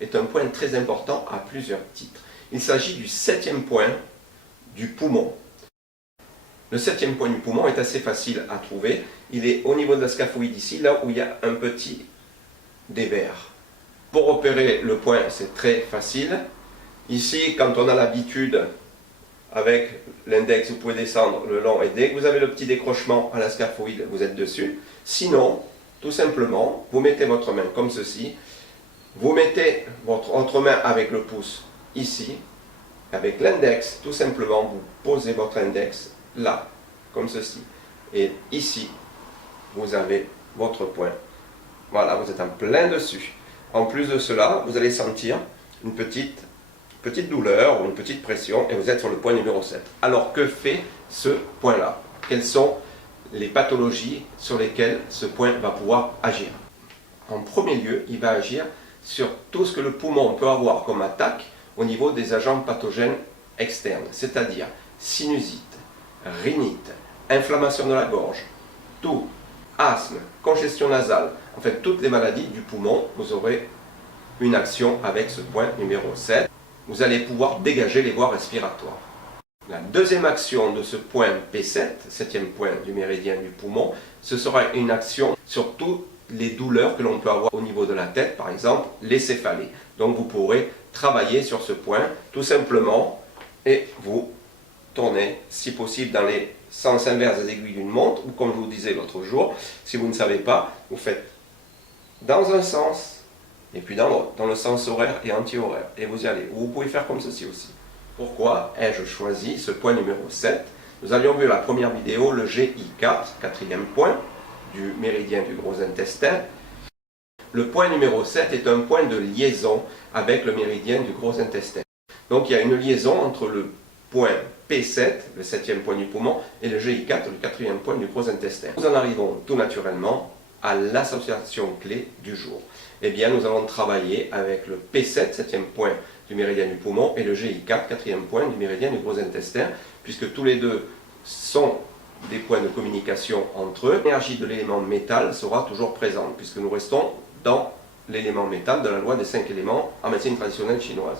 est un point très important à plusieurs titres. Il s'agit du 7e point du poumon. Le 7e point du poumon est assez facile à trouver. Il est au niveau de la scaphoïde ici, là où il y a un petit dévers. Pour repérer le point, c'est très facile. Ici, quand on a l'habitude, avec l'index, vous pouvez descendre le long et dès que vous avez le petit décrochement à la scaphoïde, vous êtes dessus. Sinon, tout simplement, vous mettez votre main comme ceci. Vous mettez votre autre main avec le pouce ici. Avec l'index, tout simplement, vous posez votre index là, comme ceci. Et ici, vous avez votre point. Voilà, vous êtes en plein dessus. En plus de cela, vous allez sentir une petite douleur ou une petite pression et vous êtes sur le point numéro 7. Alors que fait ce point-là? Quelles sont les pathologies sur lesquelles ce point va pouvoir agir? En premier lieu, il va agir sur tout ce que le poumon peut avoir comme attaque au niveau des agents pathogènes externes, c'est-à-dire sinusite, rhinite, inflammation de la gorge, toux, asthme, congestion nasale, en fait toutes les maladies du poumon, vous aurez une action avec ce point numéro 7. Vous allez pouvoir dégager les voies respiratoires. La deuxième action de ce point P7, 7e point du méridien du poumon, ce sera une action sur toutes les douleurs que l'on peut avoir au niveau de la tête, par exemple les céphalées. Donc vous pourrez travailler sur ce point tout simplement et vous tournez si possible dans les sens inverses des aiguilles d'une montre ou comme je vous disais l'autre jour, si vous ne savez pas, vous faites dans un sens et puis dans l'autre, dans le sens horaire et anti-horaire et vous y allez. Ou vous pouvez faire comme ceci aussi. Pourquoi ai-je choisi ce point numéro 7? Nous avions vu la première vidéo, le GI4, 4e point du méridien du gros intestin. Le point numéro 7 est un point de liaison avec le méridien du gros intestin. Donc il y a une liaison entre le point P7, le 7e point du poumon, et le GI4, le 4e point du gros intestin. Nous en arrivons tout naturellement à l'association clé du jour. Eh bien, nous allons travailler avec le P7, 7e point du méridien du poumon, et le GI4, 4e point du méridien du gros intestin, puisque tous les deux sont des points de communication entre eux. L'énergie de l'élément métal sera toujours présente, puisque nous restons dans l'élément métal de la loi des 5 éléments en médecine traditionnelle chinoise.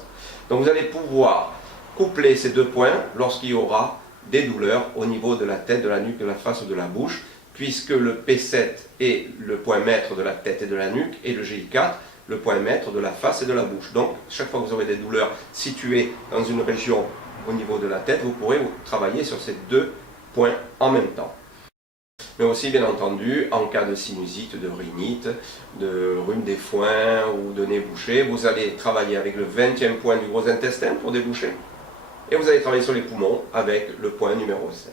Donc vous allez pouvoir coupler ces deux points lorsqu'il y aura des douleurs au niveau de la tête, de la nuque, de la face ou de la bouche, puisque le P7 est le point maître de la tête et de la nuque, et le GI4 le point maître de la face et de la bouche. Donc, chaque fois que vous aurez des douleurs situées dans une région au niveau de la tête, vous pourrez travailler sur ces deux points en même temps. Mais aussi, bien entendu, en cas de sinusite, de rhinite, de rhume des foins ou de nez bouché, vous allez travailler avec le 20e point du gros intestin pour déboucher. Et vous allez travailler sur les poumons avec le point numéro 7.